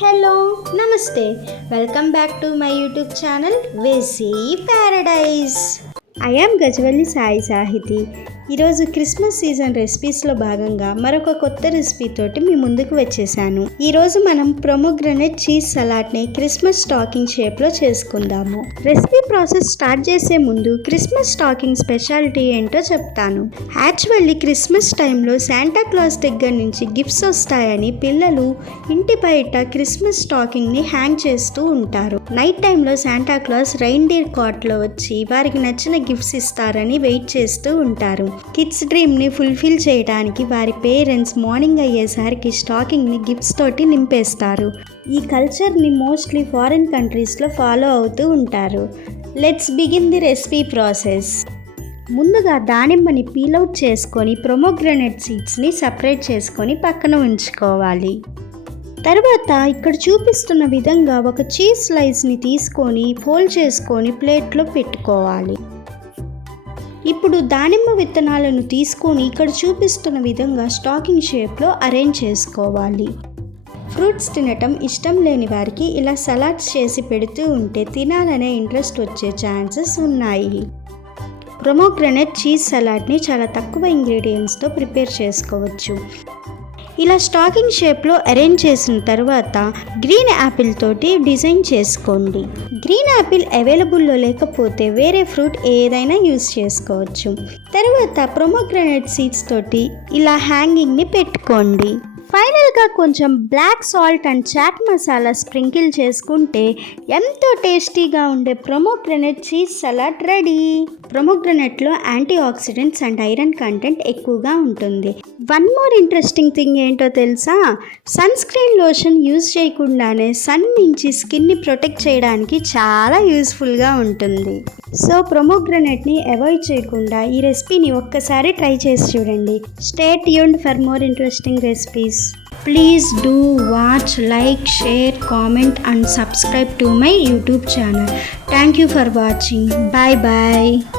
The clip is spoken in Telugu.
హలో నమస్తే welcome back to my YouTube channel VC Paradise. I am Gajavalli Sai Sahiti. ఈరోజు క్రిస్మస్ సీజన్ రెసిపీస్లో భాగంగా మరొక కొత్త రెసిపీతోటి మీ ముందుకు వచ్చేసాను. ఈరోజు మనం ప్రొమోగ్రనేట్ చీజ్ సలాడ్ని క్రిస్మస్ స్టాకింగ్ షేప్లో చేసుకుందాము. రెసిపీ ప్రాసెస్ స్టార్ట్ చేసే ముందు క్రిస్మస్ స్టాకింగ్ స్పెషాలిటీ ఏంటో చెప్తాను. యాక్చువల్లీ క్రిస్మస్ టైంలో శాంటా క్లాస్ దగ్గర నుంచి గిఫ్ట్స్ వస్తాయని పిల్లలు ఇంటి బయట క్రిస్మస్ స్టాకింగ్ని హ్యాంగ్ చేస్తూ ఉంటారు. నైట్ టైంలో శాంటా క్లాస్ రైన్డీర్ కార్ట్లో వచ్చి వారికి నచ్చిన గిఫ్ట్స్ ఇస్తారని వెయిట్ చేస్తూ ఉంటారు. కిడ్స్ డ్రీమ్ని ఫుల్ఫిల్ చేయడానికి వారి పేరెంట్స్ మార్నింగ్ అయ్యేసరికి స్టాకింగ్ని గిఫ్ట్స్ తోటి నింపేస్తారు. ఈ కల్చర్ని మోస్ట్లీ ఫారిన్ కంట్రీస్లో ఫాలో అవుతూ ఉంటారు. Let's begin the recipe process. ముందుగా దానిమ్మని పీల్అవుట్ చేసుకొని ప్రొమోగ్రనేట్ సీడ్స్ని సపరేట్ చేసుకొని పక్కన ఉంచుకోవాలి. తర్వాత ఇక్కడ చూపిస్తున్న విధంగా ఒక చీజ్ స్లైస్ని తీసుకొని ఫోల్డ్ చేసుకొని ప్లేట్లో పెట్టుకోవాలి. ఇప్పుడు దానిమ్మ విత్తనాలను తీసుకొని ఇక్కడ చూపిస్తున్న విధంగా స్టాకింగ్ షేప్లో అరేంజ్ చేసుకోవాలి. ఫ్రూట్స్ తినటం ఇష్టం లేని వారికి ఇలా సలాడ్స్ చేసి పెడుతూ ఉంటే తినాలనే ఇంట్రెస్ట్ వచ్చే ఛాన్సెస్ ఉన్నాయి. ప్రొమోగ్రనేట్ చీజ్ సలాడ్ని చాలా తక్కువ ఇంగ్రీడియంట్స్తో ప్రిపేర్ చేసుకోవచ్చు. ఇలా స్టాకింగ్ షేప్లో అరేంజ్ చేసిన తర్వాత గ్రీన్ యాపిల్ తోటి డిజైన్ చేసుకోండి. గ్రీన్ యాపిల్ అవైలబుల్లో లేకపోతే వేరే ఫ్రూట్ ఏదైనా యూస్ చేసుకోవచ్చు. తర్వాత ప్రొమోగ్రనేట్ సీడ్స్ తోటి ఇలా హ్యాంగింగ్ని పెట్టుకోండి. ఫైనల్గా కొంచెం black salt and chaat masala sprinkle చేసుకుంటే ఎంతో టేస్టీగా ఉండే ప్రొమోగ్రనేట్ చీజ్ సలాడ్ రెడీ. ప్రొమోగ్రనేట్లో antioxidants and iron content ఎక్కువగా ఉంటుంది. వన్ మోర్ ఇంట్రెస్టింగ్ థింగ్ ఏంటో తెలుసా? సన్ స్క్రీన్ లోషన్ యూజ్ చేయకుండానే సన్ నుంచి స్కిన్ని ప్రొటెక్ట్ చేయడానికి చాలా యూస్ఫుల్గా ఉంటుంది. సో ప్రొమోగ్రనేట్ని అవాయిడ్ చేయకుండా ఈ రెసిపీని ఒక్కసారి ట్రై చేసి చూడండి. Stay tuned for more interesting recipes. Please do watch, like, share, comment and subscribe to my YouTube channel. Thank you for watching. Bye bye.